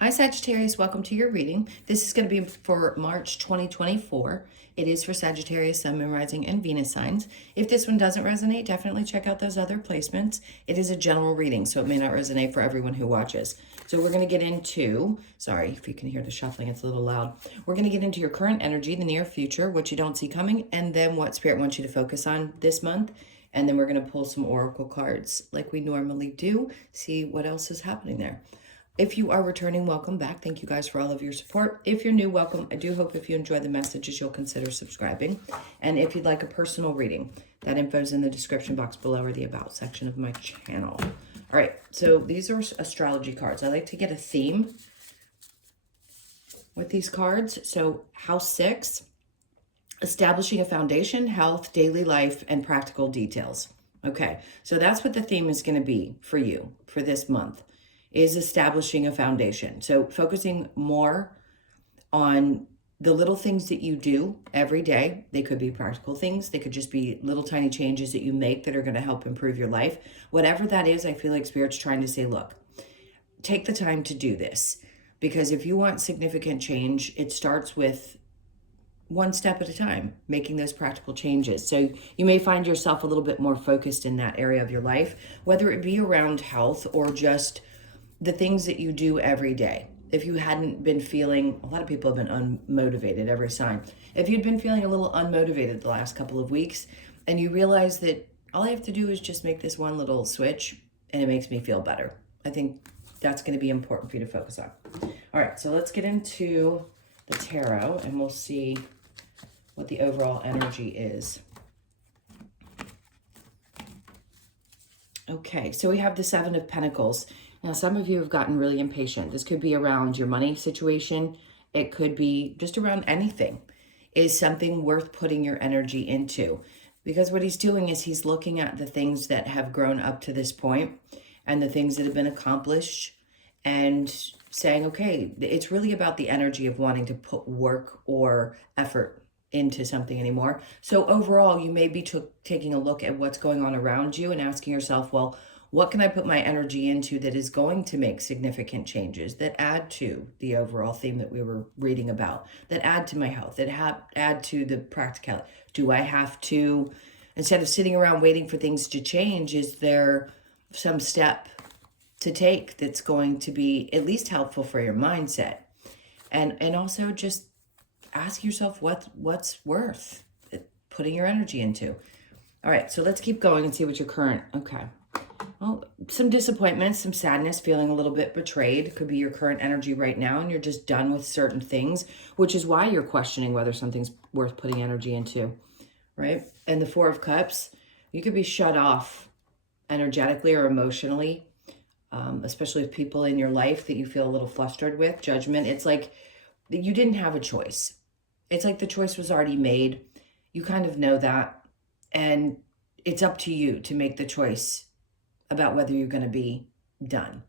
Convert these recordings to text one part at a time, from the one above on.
Hi Sagittarius, welcome to your reading. This is going to be for March 2024. It is for Sagittarius, Sun, Moon, Rising, and Venus signs. If this one doesn't resonate, definitely check out those other placements. It is a general reading, so it may not resonate for everyone who watches. So we're going to get into, sorry if you can hear the shuffling, it's a little loud. We're going to get into your current energy, the near future, what you don't see coming, and then what Spirit wants you to focus on this month. And then we're going to pull some oracle cards like we normally do, see what else is happening there. If you are returning, welcome back. Thank you guys for all of your support. If you're new, welcome. I do hope if you enjoy the messages, you'll consider subscribing. And if you'd like a personal reading, that info is in the description box below or the About section of my channel. All right, so these are astrology cards. I like to get a theme with these cards. So House 6, establishing a foundation, health, daily life, and practical details. Okay, so that's what the theme is going to be for you for this month. Is establishing a foundation. So focusing more on the little things that you do every day. They could be practical things. They could just be little tiny changes that you make that are going to help improve your life. Whatever that is, I feel like Spirit's trying to say, look, take the time to do this. Because if you want significant change, it starts with one step at a time, making those practical changes. So you may find yourself a little bit more focused in that area of your life, whether it be around health or just the things that you do every day. If you hadn't been feeling, a lot of people have been unmotivated, every sign. If you'd been feeling a little unmotivated the last couple of weeks and you realize that all I have to do is just make this one little switch and it makes me feel better. I think that's going to be important for you to focus on. All right, so let's get into the tarot and we'll see what the overall energy is. Okay, so we have the Seven of Pentacles. Now, some of you have gotten really impatient. This could be around your money situation. It could be just around anything. Is something worth putting your energy into? Because what he's doing is he's looking at the things that have grown up to this point and the things that have been accomplished and saying, okay, it's really about the energy of wanting to put work or effort into something anymore. So overall, you may be taking a look at what's going on around you and asking yourself, well, what can I put my energy into that is going to make significant changes, that add to the overall theme that we were reading about, that add to my health, that add to the practicality? Do I have to, instead of sitting around waiting for things to change, is there some step to take that's going to be at least helpful for your mindset? And also just ask yourself what's worth putting your energy into. All right, so let's keep going and see what your current, okay. Well, some disappointments, some sadness, feeling a little bit betrayed. Could be your current energy right now and you're just done with certain things, which is why you're questioning whether something's worth putting energy into, right? And the Four of Cups, you could be shut off energetically or emotionally, especially with people in your life that you feel a little flustered with. Judgment, it's like you didn't have a choice. It's like the choice was already made. You kind of know that, and it's up to you to make the choice about whether you're going to be done.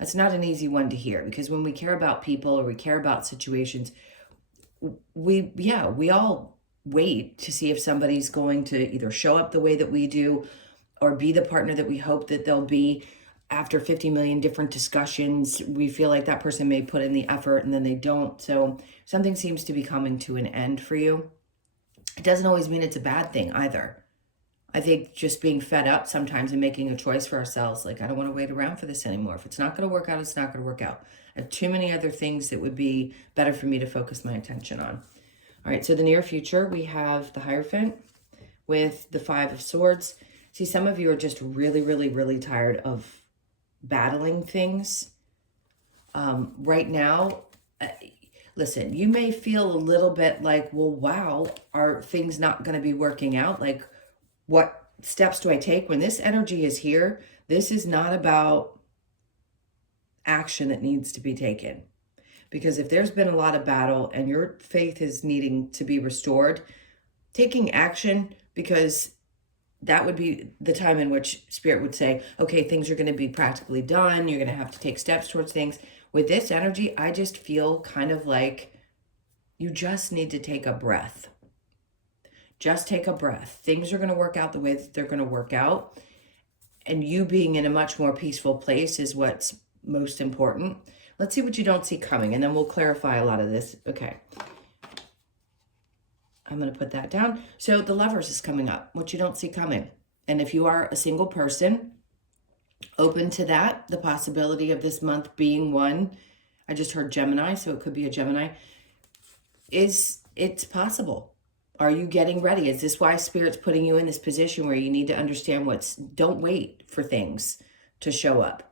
That's not an easy one to hear, because when we care about people or we care about situations, we all wait to see if somebody's going to either show up the way that we do or be the partner that we hope that they'll be. After 50 million different discussions, we feel like that person may put in the effort and then they don't. So something seems to be coming to an end for you. It doesn't always mean it's a bad thing either. I think just being fed up sometimes and making a choice for ourselves, like, I don't want to wait around for this anymore. If it's not going to work out, it's not going to work out. I have too many other things that would be better for me to focus my attention on. All right, so the near future, we have the Hierophant with the Five of Swords. See, some of you are just really, really, really tired of battling things. Right now, listen, you may feel a little bit like, well, wow, are things not going to be working out? Like, what steps do I take? When this energy is here, this is not about action that needs to be taken. Because if there's been a lot of battle and your faith is needing to be restored, taking action, because that would be the time in which Spirit would say, okay, things are going to be practically done. You're going to have to take steps towards things. With this energy, I just feel kind of like you just need to take a breath. Just take a breath. Things are going to work out the way that they're going to work out. And you being in a much more peaceful place is what's most important. Let's see what you don't see coming, and then we'll clarify a lot of this. Okay. I'm going to put that down. So the Lovers is coming up, what you don't see coming. And if you are a single person, open to that, the possibility of this month being one. I just heard Gemini, so it could be a Gemini. It's possible. Are you getting ready? Is this why Spirit's putting you in this position where you need to understand don't wait for things to show up.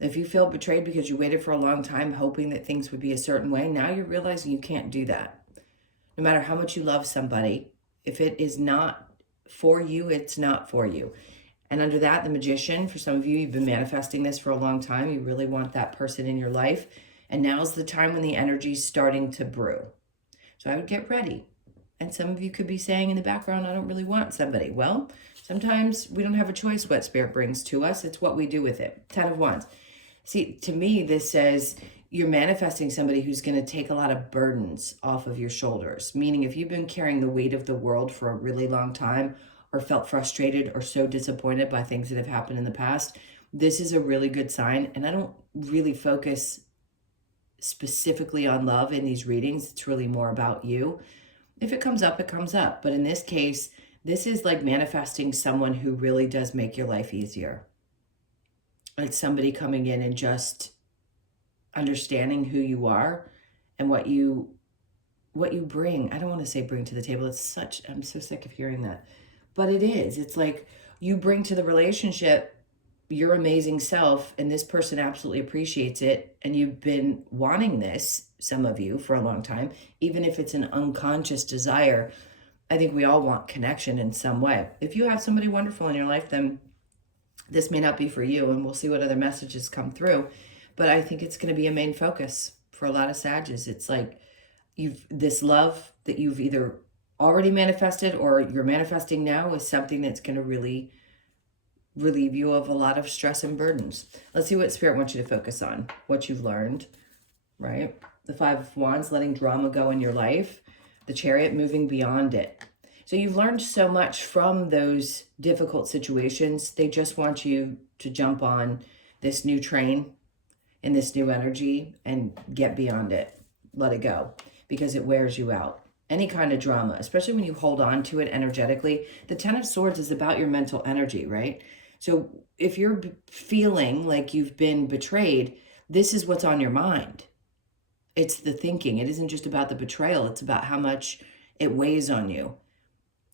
If you feel betrayed because you waited for a long time hoping that things would be a certain way, now you're realizing you can't do that. No matter how much you love somebody, if it is not for you, it's not for you. And under that, the Magician, for some of you, you've been manifesting this for a long time. You really want that person in your life. And now's the time when the energy's starting to brew. So I would get ready. And some of you could be saying in the background, I don't really want somebody. Well, sometimes we don't have a choice what Spirit brings to us. It's what we do with it. 10 of Wands. See, to me, this says you're manifesting somebody who's going to take a lot of burdens off of your shoulders. Meaning if you've been carrying the weight of the world for a really long time, or felt frustrated or so disappointed by things that have happened in the past, this is a really good sign. And I don't really focus specifically on love in these readings. It's really more about you. If it comes up, it comes up. But in this case, this is like manifesting someone who really does make your life easier. It's somebody coming in and just understanding who you are and what you bring. I don't want to say bring to the table. I'm so sick of hearing that. But it is. It's like you bring to the relationship your amazing self, and this person absolutely appreciates it. And you've been wanting this, some of you, for a long time, even if it's an unconscious desire. I think we all want connection in some way. If you have somebody wonderful in your life, then this may not be for you, and we'll see what other messages come through. But I think it's going to be a main focus for a lot of Sagittarius. It's like this love that you've either already manifested or you're manifesting now is something that's going to really relieve you of a lot of stress and burdens. Let's see what Spirit wants you to focus on, what you've learned, right? The 5 of Wands, letting drama go in your life. The Chariot, moving beyond it. So you've learned so much from those difficult situations. They just want you to jump on this new train in this new energy and get beyond it. Let it go, because it wears you out. Any kind of drama, especially when you hold on to it energetically. The 10 of Swords is about your mental energy, right? So if you're feeling like you've been betrayed, this is what's on your mind. It's the thinking. It isn't just about the betrayal. It's about how much it weighs on you.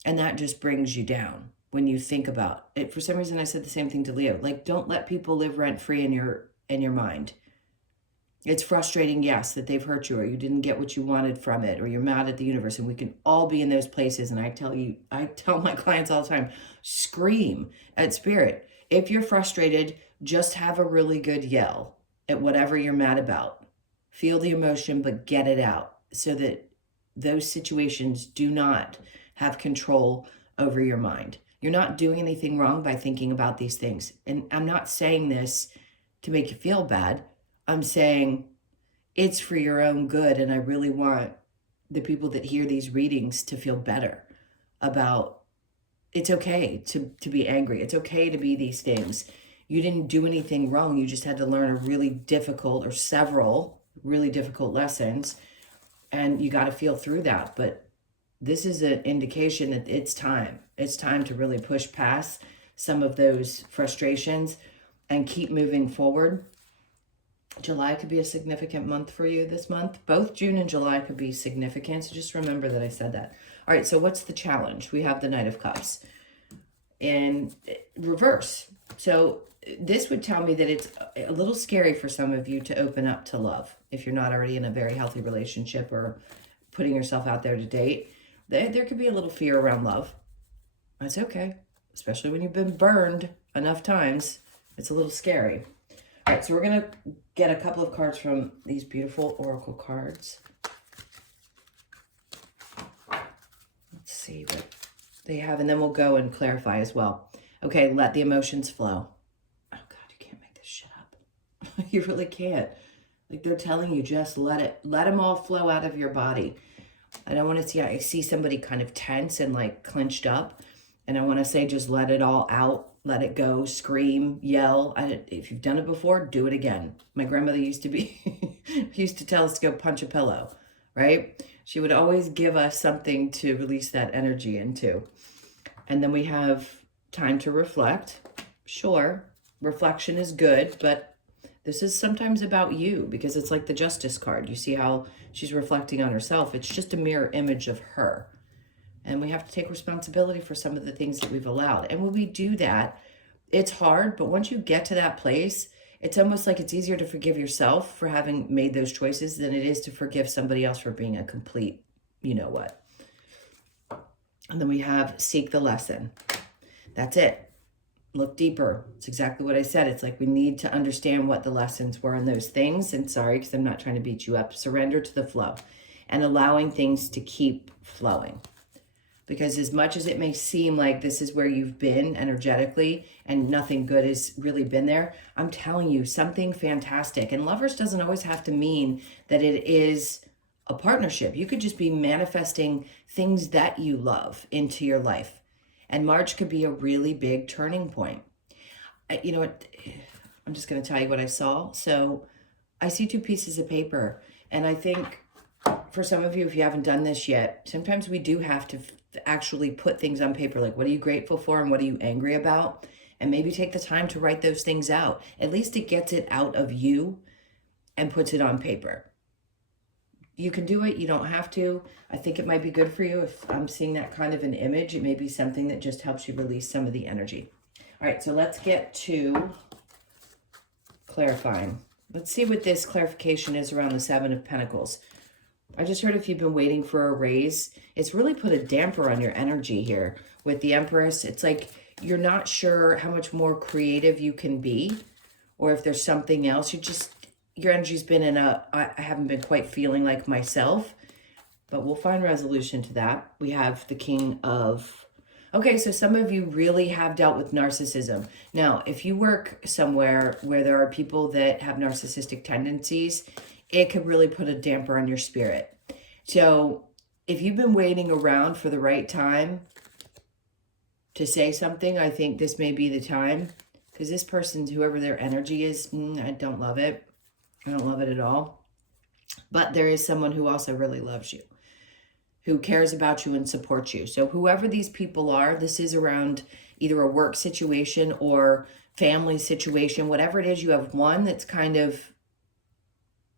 And that just brings you down when you think about it. For some reason, I said the same thing to Leo. Like, don't let people live rent-free in your mind. It's frustrating, yes, that they've hurt you or you didn't get what you wanted from it or you're mad at the universe, and we can all be in those places. And I tell my clients all the time, scream at Spirit. If you're frustrated, just have a really good yell at whatever you're mad about. Feel the emotion, but get it out so that those situations do not have control over your mind. You're not doing anything wrong by thinking about these things. And I'm not saying this to make you feel bad. I'm saying it's for your own good. And I really want the people that hear these readings to feel better about it's okay to be angry. It's okay to be these things. You didn't do anything wrong. You just had to learn a really difficult or several really difficult lessons. And you got to feel through that. But this is an indication that it's time. It's time to really push past some of those frustrations and keep moving forward. July could be a significant month for you this month. Both June and July could be significant. So just remember that I said that. All right, so what's the challenge? We have the Knight of Cups in reverse. So this would tell me that it's a little scary for some of you to open up to love if you're not already in a very healthy relationship or putting yourself out there to date. There could be a little fear around love. That's okay, especially when you've been burned enough times. It's a little scary. All right, so we're going to get a couple of cards from these beautiful oracle cards. Let's see what they have, and then we'll go and clarify as well. Okay, let the emotions flow. Oh, God, you can't make this shit up. You really can't. Like, they're telling you, just let them all flow out of your body. I don't want to see, I see somebody kind of tense and like clenched up. And I want to say, just let it all out. Let it go, scream, yell. If you've done it before, do it again. My grandmother used to be used to tell us to go punch a pillow, right? She would always give us something to release that energy into. And then we have time to reflect. Sure, reflection is good, but this is sometimes about you, because it's like the Justice card. You see how she's reflecting on herself. It's just a mirror image of her. And we have to take responsibility for some of the things that we've allowed. And when we do that, it's hard, but once you get to that place, it's almost like it's easier to forgive yourself for having made those choices than it is to forgive somebody else for being a complete, you know what. And then we have seek the lesson. That's it. Look deeper. It's exactly what I said. It's like we need to understand what the lessons were in those things. And sorry, because I'm not trying to beat you up. Surrender to the flow and allowing things to keep flowing. Because as much as it may seem like this is where you've been energetically and nothing good has really been there, I'm telling you something fantastic. And lovers doesn't always have to mean that it is a partnership. You could just be manifesting things that you love into your life. And March could be a really big turning point. You know what? I'm just going to tell you what I saw. So I see 2 pieces of paper. And I think for some of you, if you haven't done this yet, sometimes we do have to actually put things on paper. Like, what are you grateful for and what are you angry about? And maybe take the time to write those things out. At least it gets it out of you and puts it on paper. You can do it. You don't have to. I think it might be good for you. If I'm seeing that kind of an image, it may be something that just helps you release some of the energy. All right, so let's get to clarifying. Let's see what this clarification is around the 7 of Pentacles. I just heard if you've been waiting for a raise, it's really put a damper on your energy here with the Empress. It's like you're not sure how much more creative you can be, or if there's something else. Your energy's been in I haven't been quite feeling like myself, but we'll find resolution to that. We have the King of... Okay, so some of you really have dealt with narcissism. Now, if you work somewhere where there are people that have narcissistic tendencies, it could really put a damper on your spirit. So if you've been waiting around for the right time to say something, I think this may be the time. Because this person, whoever their energy is, I don't love it. I don't love it at all. But there is someone who also really loves you, who cares about you and supports you. So whoever these people are, this is around either a work situation or family situation, whatever it is. You have one that's kind of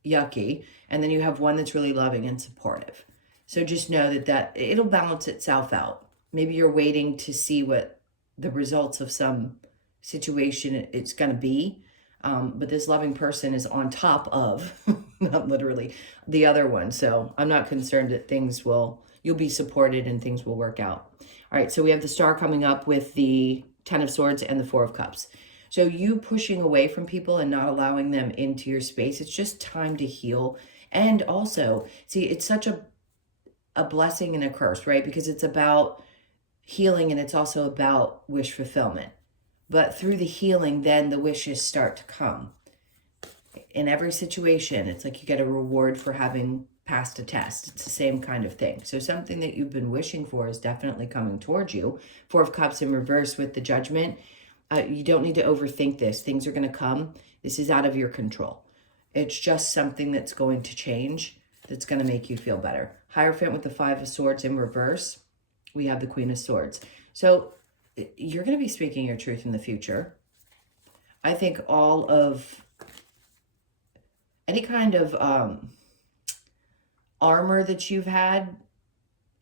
yucky, and then you have one that's really loving and supportive. So just know that it'll balance itself out. Maybe you're waiting to see what the results of some situation it's going to be. But this loving person is on top of, not literally, the other one. So I'm not concerned that you'll be supported and things will work out. All right, so we have the Star coming up with the 10 of Swords and the 4 of Cups. So you pushing away from people and not allowing them into your space, it's just time to heal. And also, see, it's such a blessing and a curse, right? Because it's about healing and it's also about wish fulfillment. But through the healing, then the wishes start to come. In every situation, it's like you get a reward for having passed a test. It's the same kind of thing. So something that you've been wishing for is definitely coming towards you. 4 of Cups in reverse with the Judgment. You don't need to overthink this. Things are going to come. This is out of your control. It's just something that's going to change, that's going to make you feel better. Hierophant with the 5 of Swords in reverse. We have the Queen of Swords. So you're going to be speaking your truth in the future. I think all of any kind of armor that you've had,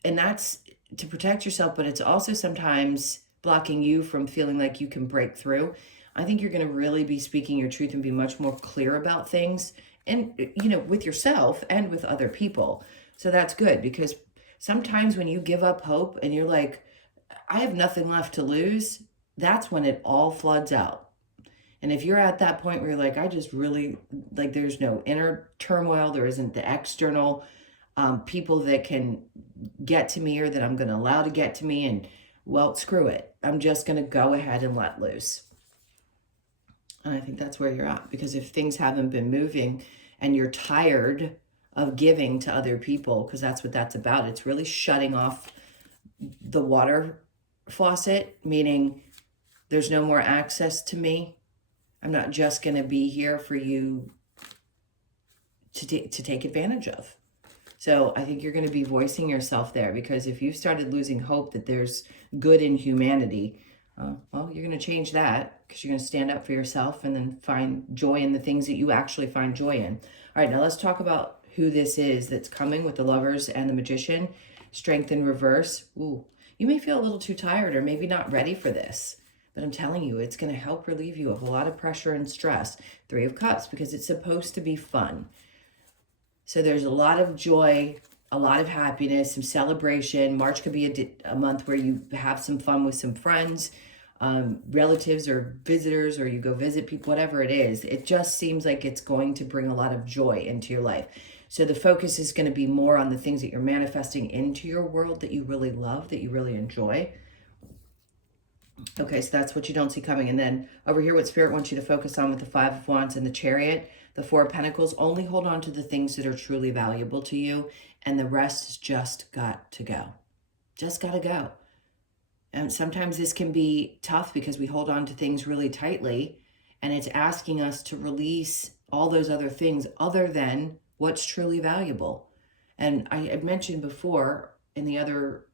and that's to protect yourself, but it's also sometimes blocking you from feeling like you can break through. I think you're going to really be speaking your truth and be much more clear about things, and with yourself and with other people. So that's good, because sometimes when you give up hope and you're like, I have nothing left to lose, that's when it all floods out. And if you're at that point where you're like, I just really, like, there's no inner turmoil, there isn't the external people that can get to me or that I'm going to allow to get to me, and well, screw it. I'm just going to go ahead and let loose. And I think that's where you're at, because if things haven't been moving and you're tired of giving to other people, because that's what that's about, it's really shutting off the water faucet, meaning there's no more access to me. I'm not just going to be here for you to take advantage of. So I think you're going to be voicing yourself there, because if you've started losing hope that there's good in humanity, well, you're going to change that, because you're going to stand up for yourself and then find joy in the things that you actually find joy in. All right, now let's talk about who this is that's coming with the Lovers and the Magician. Strength in reverse. Ooh, you may feel a little too tired or maybe not ready for this, but I'm telling you, it's going to help relieve you of a lot of pressure and stress. Three of Cups, because it's supposed to be fun. So there's a lot of joy, a lot of happiness, some celebration. March could be a month where you have some fun with some friends, relatives or visitors, or you go visit people, whatever it is. It just seems like it's going to bring a lot of joy into your life. So the focus is going to be more on the things that you're manifesting into your world that you really love, that you really enjoy. Okay, so that's what you don't see coming. And then over here, what Spirit wants you to focus on with the Five of Wands and the Chariot, the Four of Pentacles, only hold on to the things that are truly valuable to you, and the rest has just got to go. Just got to go. And sometimes this can be tough because we hold on to things really tightly, and it's asking us to release all those other things other than what's truly valuable. And I had mentioned before in the other,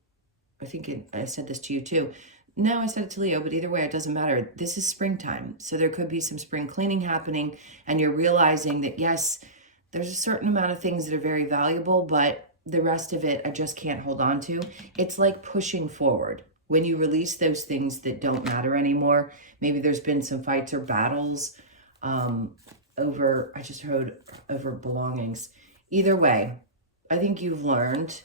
I said this to you too. No, I said it to Leo, but either way, it doesn't matter. This is springtime. So there could be some spring cleaning happening, and you're realizing that, yes, there's a certain amount of things that are very valuable, but the rest of it, I just can't hold on to. It's like pushing forward. When you release those things that don't matter anymore, maybe there's been some fights or battles over belongings. Either way, I think you've learned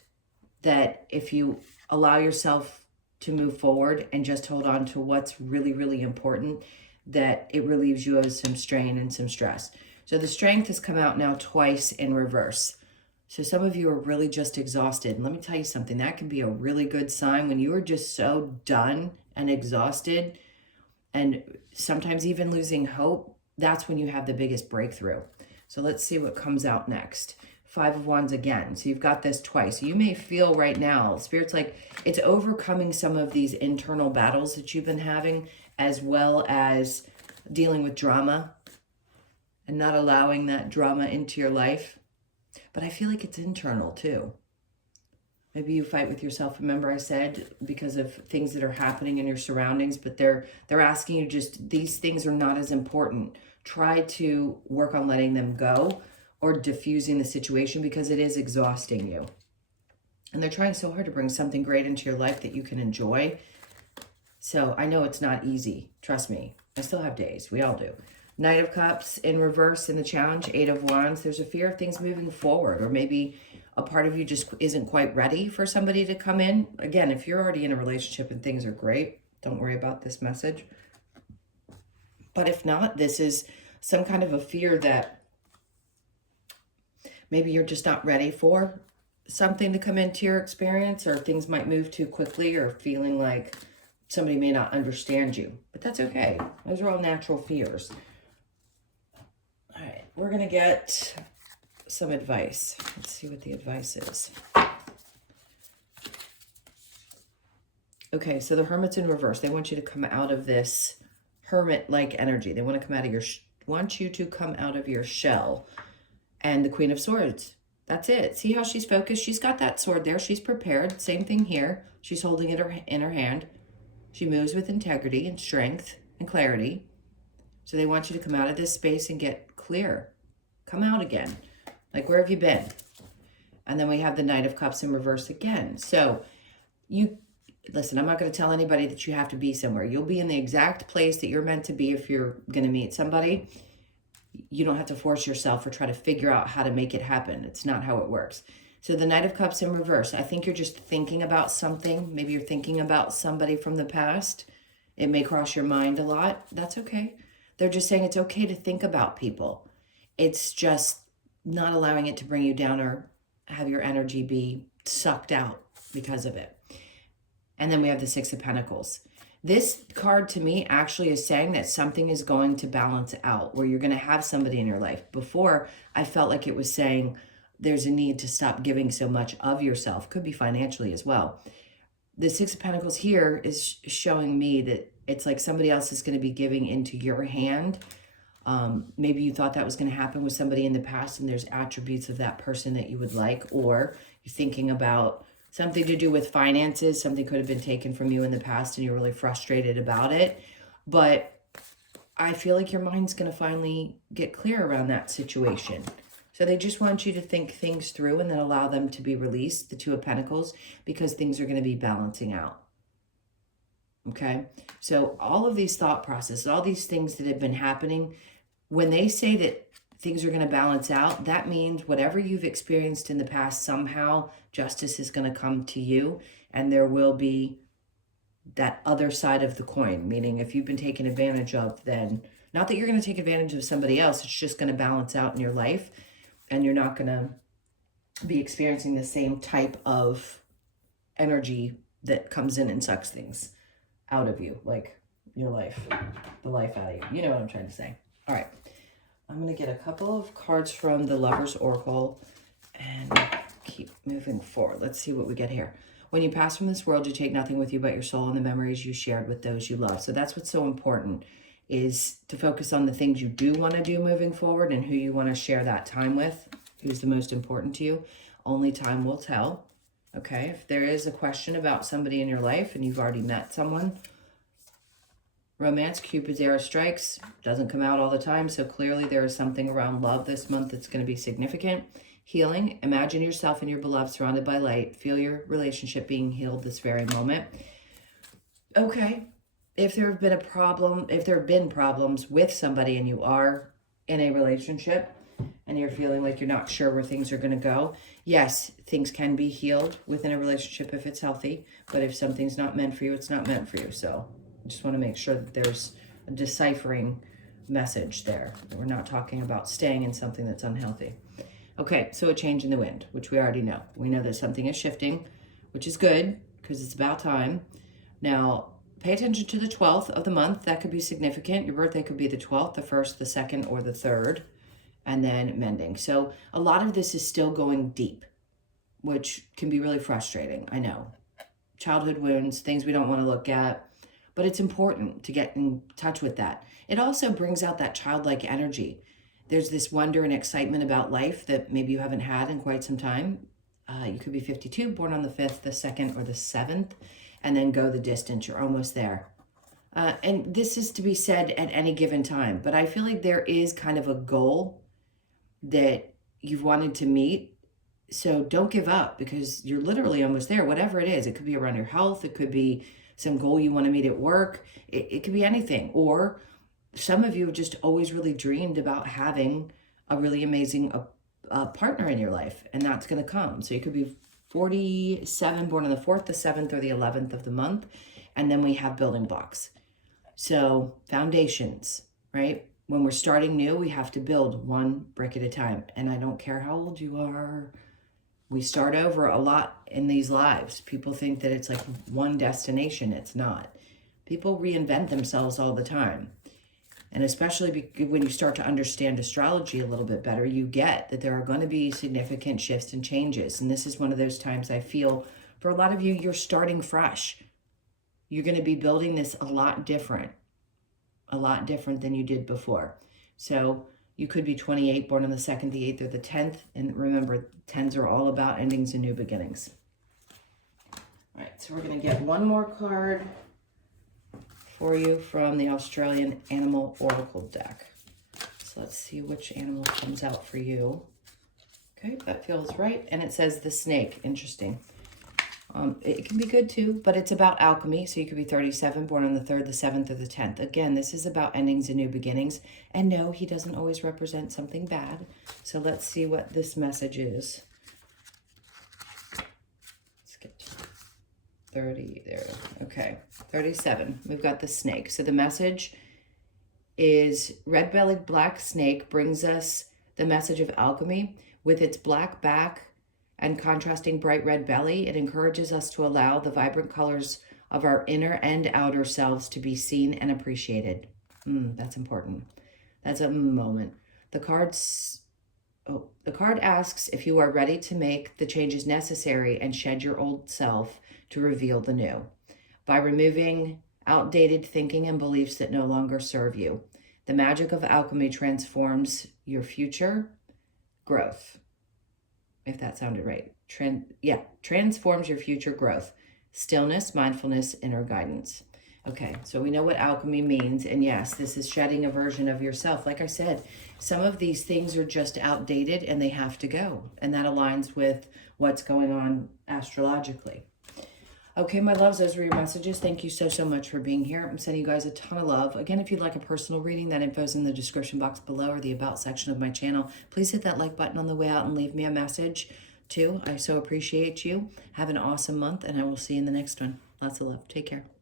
that if you allow yourself to move forward and just hold on to what's really, really important, that it relieves you of some strain and some stress. So the Strength has come out now twice in reverse. So some of you are really just exhausted. And let me tell you something, that can be a really good sign when you are just so done and exhausted, and sometimes even losing hope. That's when you have the biggest breakthrough. So let's see what comes out next. Five of Wands again. So you've got this twice. You may feel right now, Spirit's like, it's overcoming some of these internal battles that you've been having, as well as dealing with drama and not allowing that drama into your life. But I feel like it's internal too. Maybe you fight with yourself. Remember I said, because of things that are happening in your surroundings, but they're asking you, just, these things are not as important. Try to work on letting them go or diffusing the situation, because it is exhausting you. And they're trying so hard to bring something great into your life that you can enjoy. So I know it's not easy. Trust me. I still have days. We all do. Knight of Cups in reverse in the challenge. Eight of Wands. There's a fear of things moving forward, or maybe a part of you just isn't quite ready for somebody to come in. Again, if you're already in a relationship and things are great, don't worry about this message. But if not, this is some kind of a fear that maybe you're just not ready for something to come into your experience, or things might move too quickly, or feeling like somebody may not understand you. But that's okay. Those are all natural fears. All right, we're going to get some advice. Let's see what the advice is. Okay, so the Hermit's in reverse. They want you to come out of this hermit-like energy. They want to come out of want you to come out of your shell. And the Queen of Swords. That's it. See how she's focused? She's got that sword there. She's prepared. Same thing here. She's holding it in her hand. She moves with integrity and strength and clarity. So they want you to come out of this space and get clear. Come out again. Like, where have you been? And then we have the Knight of Cups in reverse again. So listen, I'm not going to tell anybody that you have to be somewhere. You'll be in the exact place that you're meant to be if you're going to meet somebody. You don't have to force yourself or try to figure out how to make it happen. It's not how it works. So the Knight of Cups in reverse. I think you're just thinking about something. Maybe you're thinking about somebody from the past. It may cross your mind a lot. That's okay. They're just saying it's okay to think about people. It's just not allowing it to bring you down or have your energy be sucked out because of it. And then we have the Six of Pentacles. This card to me actually is saying that something is going to balance out, where you're going to have somebody in your life. Before, I felt like it was saying there's a need to stop giving so much of yourself. Could be financially as well. The Six of Pentacles here is showing me that it's like somebody else is going to be giving into your hand, Maybe you thought that was going to happen with somebody in the past and there's attributes of that person that you would like, or you're thinking about something to do with finances. Something could have been taken from you in the past and you're really frustrated about it. But I feel like your mind's going to finally get clear around that situation. So they just want you to think things through and then allow them to be released, the Two of Pentacles, because things are going to be balancing out. Okay? So all of these thought processes, all these things that have been happening, when they say that things are going to balance out, that means whatever you've experienced in the past, somehow justice is going to come to you, and there will be that other side of the coin. Meaning if you've been taken advantage of, then not that you're going to take advantage of somebody else, it's just going to balance out in your life, and you're not going to be experiencing the same type of energy that comes in and sucks things out of you, like your life, the life out of you. You know what I'm trying to say. All right. I'm going to get a couple of cards from the Lover's Oracle and keep moving forward. Let's see what we get here. When you pass from this world, you take nothing with you but your soul and the memories you shared with those you love. So that's what's so important, is to focus on the things you do want to do moving forward and who you want to share that time with, who's the most important to you. Only time will tell. Okay, if there is a question about somebody in your life and you've already met someone, romance, Cupid's arrow strikes, doesn't come out all the time, so clearly there is something around love this month that's going to be significant. Healing, imagine yourself and your beloved surrounded by light. Feel your relationship being healed this very moment. Okay, if there have been a problem, if there have been problems with somebody and you are in a relationship and you're feeling like you're not sure where things are going to go, yes, things can be healed within a relationship if it's healthy, but if something's not meant for you, it's not meant for you. So I just want to make sure that there's a deciphering message there. We're not talking about staying in something that's unhealthy. Okay, so a change in the wind, which we already know. We know that something is shifting, which is good because it's about time. Now, pay attention to the 12th of the month. That could be significant. Your birthday could be the 12th, the 1st, the 2nd, or the 3rd, and then mending. So a lot of this is still going deep, which can be really frustrating. I know. Childhood wounds, things we don't want to look at, but it's important to get in touch with that. It also brings out that childlike energy. There's this wonder and excitement about life that maybe you haven't had in quite some time. You could be 52, born on the 5th, the 2nd, or the 7th, and then go the distance. You're almost there. And this is to be said at any given time, but I feel like there is kind of a goal that you've wanted to meet. So don't give up, because you're literally almost there, whatever it is. It could be around your health. It could be some goal you want to meet at work. It could be anything. Or some of you have just always really dreamed about having a really amazing partner in your life, and that's going to come. So you could be 47, born on the 4th, the 7th, or the 11th of the month. And then we have building blocks. So foundations, right? When we're starting new, we have to build one brick at a time. And I don't care how old you are. We start over a lot in these lives. People think that it's like one destination. It's not. People reinvent themselves all the time. And especially when you start to understand astrology a little bit better, you get that there are going to be significant shifts and changes. And this is one of those times I feel for a lot of you, you're starting fresh. You're going to be building this a lot different than you did before. So you could be 28, born on the 2nd, the 8th, or the 10th. And remember, 10s are all about endings and new beginnings. All right, so we're going to get one more card for you from the Australian Animal Oracle deck. So let's see which animal comes out for you. Okay, that feels right. And it says the snake. Interesting. It can be good too, but it's about alchemy. So you could be 37, born on the 3rd, the 7th, or the 10th. Again, this is about endings and new beginnings. And no, he doesn't always represent something bad. So let's see what this message is. Let's get to 30 there. Okay, 37. We've got the snake. So the message is red-bellied black snake brings us the message of alchemy. With its black back and contrasting bright red belly, it encourages us to allow the vibrant colors of our inner and outer selves to be seen and appreciated. That's important. That's a moment. The card asks if you are ready to make the changes necessary and shed your old self to reveal the new. By removing outdated thinking and beliefs that no longer serve you. The magic of alchemy transforms your future growth. If that sounded right. Transforms your future growth. Stillness, mindfulness, inner guidance. Okay, so we know what alchemy means. And yes, this is shedding a version of yourself. Like I said, some of these things are just outdated and they have to go. And that aligns with what's going on astrologically. Okay, my loves, those were your messages. Thank you so, so much for being here. I'm sending you guys a ton of love. Again, if you'd like a personal reading, that info's in the description box below or the About section of my channel. Please hit that like button on the way out and leave me a message too. I so appreciate you. Have an awesome month, and I will see you in the next one. Lots of love. Take care.